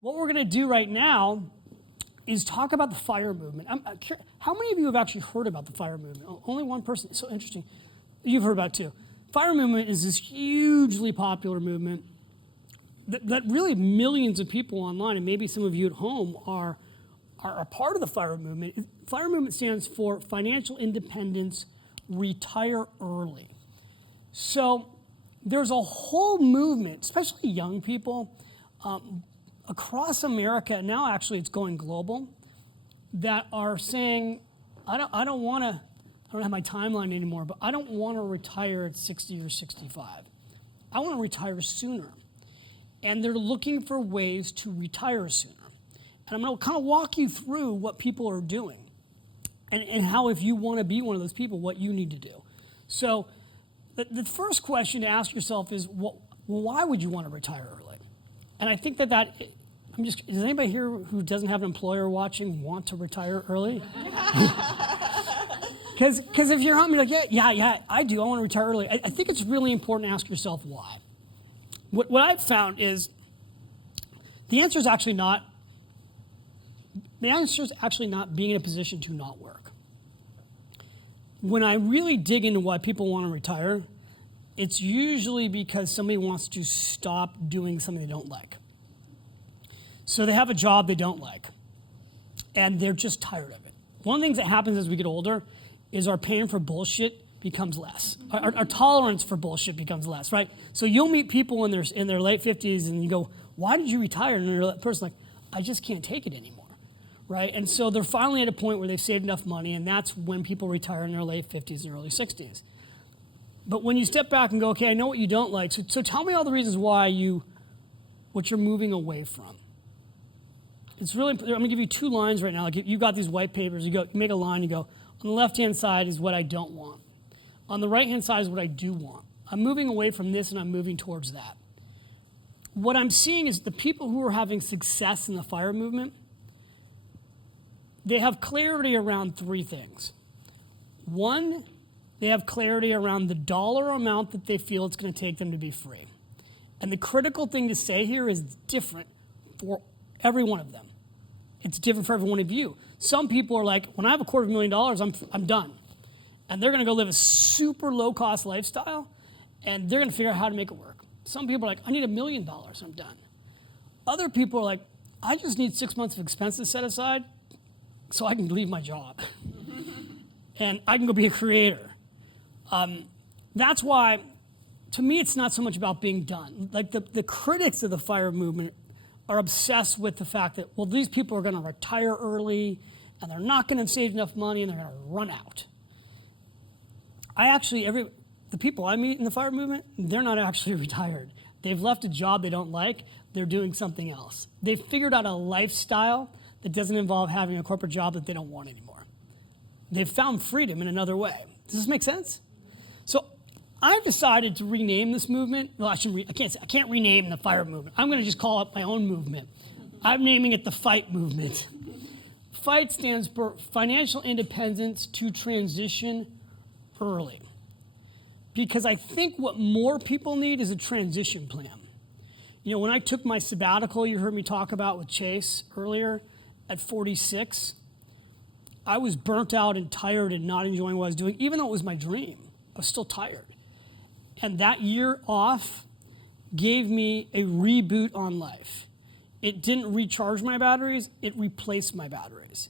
What we're going to do right now is talk about the FIRE movement. How many of you have actually heard about the FIRE movement? Oh, only one person. So interesting. You've heard about it too. FIRE movement is this hugely popular movement that really millions of people online, and maybe some of you at home, are a part of the FIRE movement. FIRE movement stands for Financial Independence, Retire Early. So there's a whole movement, especially young people, across America, and now actually it's going global, that are saying, I don't have my timeline anymore, but I don't want to retire at 60 or 65. I want to retire sooner. And they're looking for ways to retire sooner. And I'm going to kind of walk you through what people are doing and how, if you want to be one of those people, what you need to do. So the first question to ask yourself is, why would you want to retire early? And I think does anybody here who doesn't have an employer watching want to retire early? Because if you're home, you're like, yeah, I do. I want to retire early. I think it's really important to ask yourself why. What I've found is the answer is actually not being in a position to not work. When I really dig into why people want to retire, it's usually because somebody wants to stop doing something they don't like. So they have a job they don't like, and they're just tired of it. One of the things that happens as we get older is our pain for bullshit becomes less. Our tolerance for bullshit becomes less, right? So you'll meet people in their late 50s, and you go, why did you retire? And they're that person like, I just can't take it anymore, right? And so they're finally at a point where they've saved enough money, and that's when people retire in their late 50s and early 60s. But when you step back and go, okay, I know what you don't like, so tell me all the reasons why what you're moving away from. It's really, I'm going to give you 2 lines right now. Like you got these white papers, you make a line, you go, on the left-hand side is what I don't want. On the right-hand side is what I do want. I'm moving away from this and I'm moving towards that. What I'm seeing is the people who are having success in the FIRE movement, they have clarity around 3 things. 1, they have clarity around the dollar amount that they feel it's going to take them to be free. And the critical thing to say here is different for every one of them. It's different for every one of you. Some people are like, when I have $250,000, I'm done. And they're going to go live a super low-cost lifestyle, and they're going to figure out how to make it work. Some people are like, I need $1 million, I'm done. Other people are like, I just need 6 months of expenses set aside so I can leave my job. And I can go be a creator. That's why, to me, it's not so much about being done. Like the critics of the FIRE movement are obsessed with the fact that, well, these people are going to retire early, and they're not going to save enough money, and they're going to run out. The people I meet in the FIRE movement, they're not actually retired. They've left a job they don't like. They're doing something else. They've figured out a lifestyle that doesn't involve having a corporate job that they don't want anymore. They've found freedom in another way. Does this make sense? So I've decided to rename this movement. Well, I can't rename the FIRE movement. I'm going to just call it my own movement. I'm naming it the FIGHT movement. FIGHT stands for Financial Independence to Transition Early. Because I think what more people need is a transition plan. You know, when I took my sabbatical, you heard me talk about with Chase earlier, at 46, I was burnt out and tired and not enjoying what I was doing, even though it was my dream. I was still tired. And that year off gave me a reboot on life. It didn't recharge my batteries, it replaced my batteries.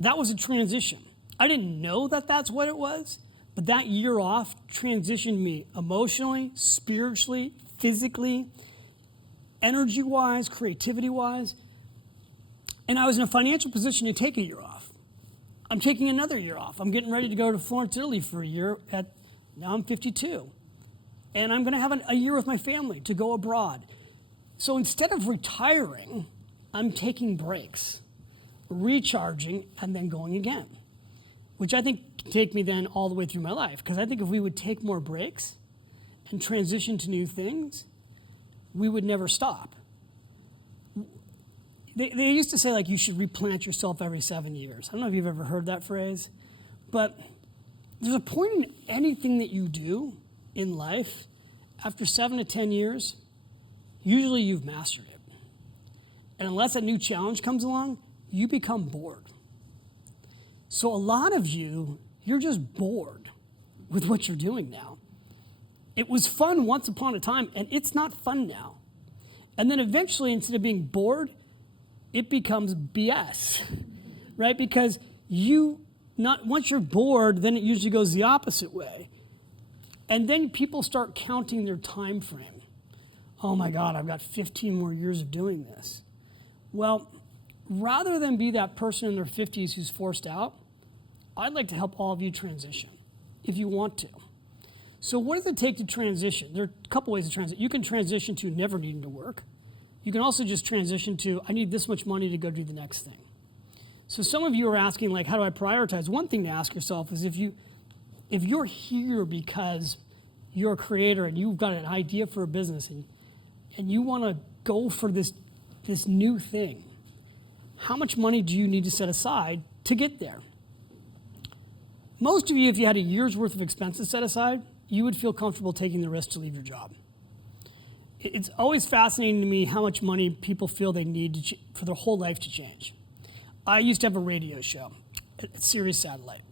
That was a transition. I didn't know that that's what it was, but that year off transitioned me emotionally, spiritually, physically, energy-wise, creativity-wise. And I was in a financial position to take a year off. I'm taking another year off. I'm getting ready to go to Florence, Italy for a year. Now I'm 52. And I'm going to have a year with my family to go abroad. So instead of retiring, I'm taking breaks, recharging, and then going again, which I think can take me then all the way through my life. Because I think if we would take more breaks and transition to new things, we would never stop. They used to say, like, you should replant yourself every 7 years. I don't know if you've ever heard that phrase, but there's a point in anything that you do in life, after 7 to 10 years, usually you've mastered it. And unless a new challenge comes along, you become bored. So a lot of you, you're just bored with what you're doing now. It was fun once upon a time, and it's not fun now. And then eventually, instead of being bored, it becomes BS, right? Because once you're bored, then it usually goes the opposite way. And then people start counting their time frame. Oh my God, I've got 15 more years of doing this. Well, rather than be that person in their 50s who's forced out, I'd like to help all of you transition, if you want to. So what does it take to transition? There are a couple ways to transition. You can transition to never needing to work. You can also just transition to, I need this much money to go do the next thing. So some of you are asking, like, how do I prioritize? One thing to ask yourself is if you're here because you're a creator and you've got an idea for a business and you want to go for this new thing, how much money do you need to set aside to get there? Most of you, if you had a year's worth of expenses set aside, you would feel comfortable taking the risk to leave your job. It's always fascinating to me how much money people feel they need for their whole life to change. I used to have a radio show at Sirius Satellite.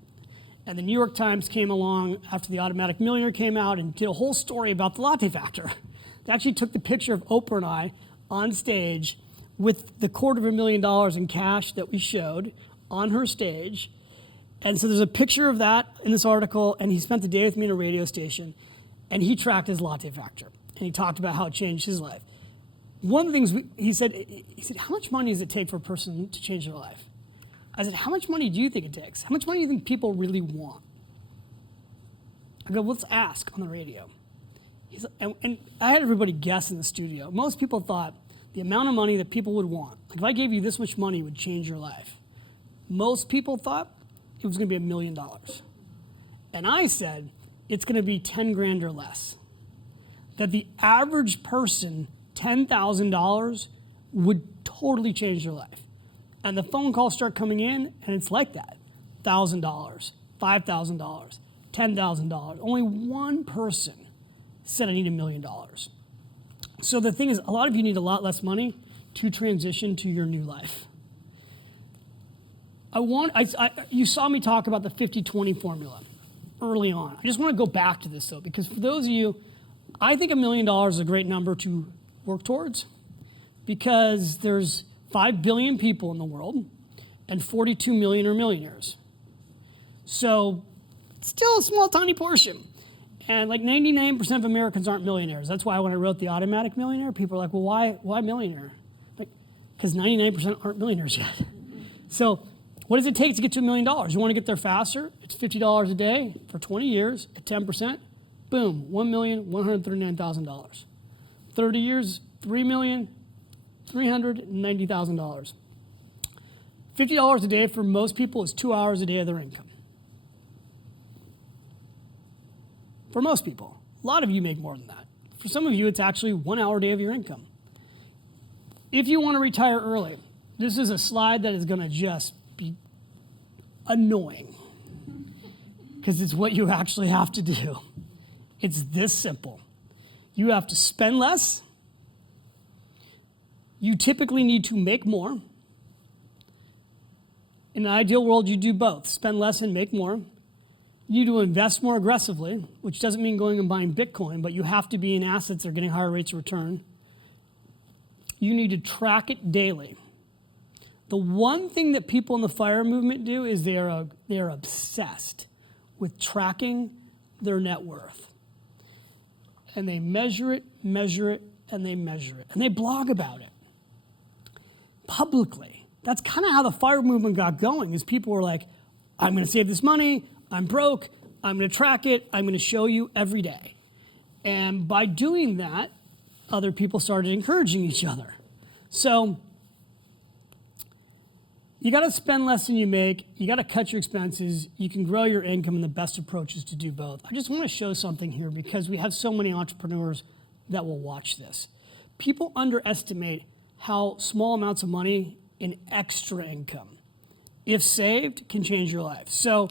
And the New York Times came along after The Automatic Millionaire came out and did a whole story about the latte factor. They actually took the picture of Oprah and I on stage with the $250,000 in cash that we showed on her stage. And so there's a picture of that in this article, and he spent the day with me in a radio station, and he tracked his latte factor, and he talked about how it changed his life. One of the things he said, how much money does it take for a person to change their life? I said, how much money do you think it takes? How much money do you think people really want? I go, let's ask on the radio. And I had everybody guess in the studio. Most people thought the amount of money that people would want, like if I gave you this much money, it would change your life. Most people thought it was going to be $1 million. And I said, it's going to be 10 grand or less. That the average person, $10,000 would totally change their life. And the phone calls start coming in, and it's like that. $1,000, $5,000, $10,000. Only one person said I need $1 million. So the thing is, a lot of you need a lot less money to transition to your new life. You saw me talk about the 50-20 formula early on. I just want to go back to this, though, because for those of you, I think $1 million is a great number to work towards because there's 5 billion people in the world and 42 million are millionaires. So still a small, tiny portion. And like 99% of Americans aren't millionaires. That's why when I wrote The Automatic Millionaire, people are like, well, why millionaire? Because 99% aren't millionaires yet. So what does it take to get to $1 million? You want to get there faster? It's $50 a day for 20 years at 10%. Boom, $1,139,000. 30 years, $3,390,000. $50 a day for most people is 2 hours a day of their income. For most people. A lot of you make more than that. For some of you, it's actually 1 hour a day of your income. If you want to retire early, this is a slide that is going to just be annoying because it's what you actually have to do. It's this simple. You have to spend less. You typically need to make more. In an ideal world, you do both, spend less and make more. You need to invest more aggressively, which doesn't mean going and buying Bitcoin, but you have to be in assets that are getting higher rates of return. You need to track it daily. The one thing that people in the FIRE movement do is they are obsessed with tracking their net worth. And they measure it, and they measure it. And they blog about it publicly. That's kind of how the FIRE movement got going, is people were like, I'm going to save this money, I'm broke, I'm going to track it, I'm going to show you every day. And by doing that, other people started encouraging each other. So you got to spend less than you make, you got to cut your expenses, you can grow your income, and the best approach is to do both. I just want to show something here because we have so many entrepreneurs that will watch this. People underestimate how small amounts of money in extra income, if saved, can change your life. So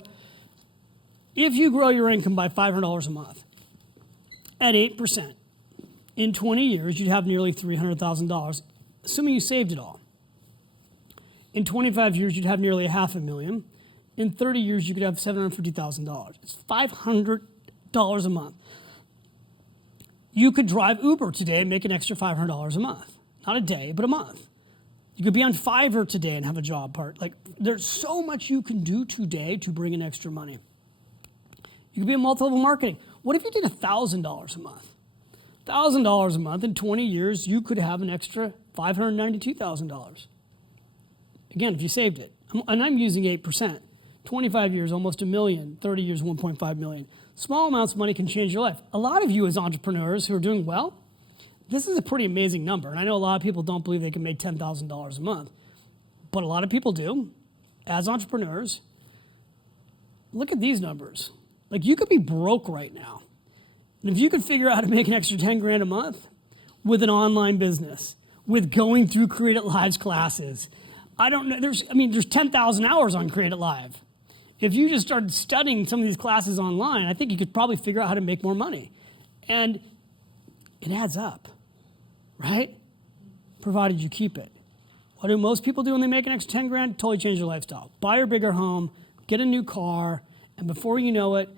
if you grow your income by $500 a month at 8%, in 20 years, you'd have nearly $300,000, assuming you saved it all. In 25 years, you'd have nearly $500,000. In 30 years, you could have $750,000. It's $500 a month. You could drive Uber today and make an extra $500 a month. Not a day, but a month. You could be on Fiverr today and have a job part. Like, there's so much you can do today to bring in extra money. You could be in multi-level marketing. What if you did $1,000 a month? $1,000 a month in 20 years, you could have an extra $592,000. Again, if you saved it. And I'm using 8%. 25 years, almost $1 million. 30 years, $1.5 million. Small amounts of money can change your life. A lot of you as entrepreneurs who are doing well, this is a pretty amazing number. And I know a lot of people don't believe they can make $10,000 a month. But a lot of people do. As entrepreneurs, look at these numbers. Like, you could be broke right now. And if you could figure out how to make an extra 10 grand a month with an online business, with going through Create It Live's classes, I don't know, there's 10,000 hours on Create It Live. If you just started studying some of these classes online, I think you could probably figure out how to make more money. And it adds up, right? Provided you keep it. What do most people do when they make an extra 10 grand? Totally change their lifestyle. Buy a bigger home, get a new car, and before you know it,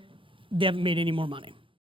they haven't made any more money.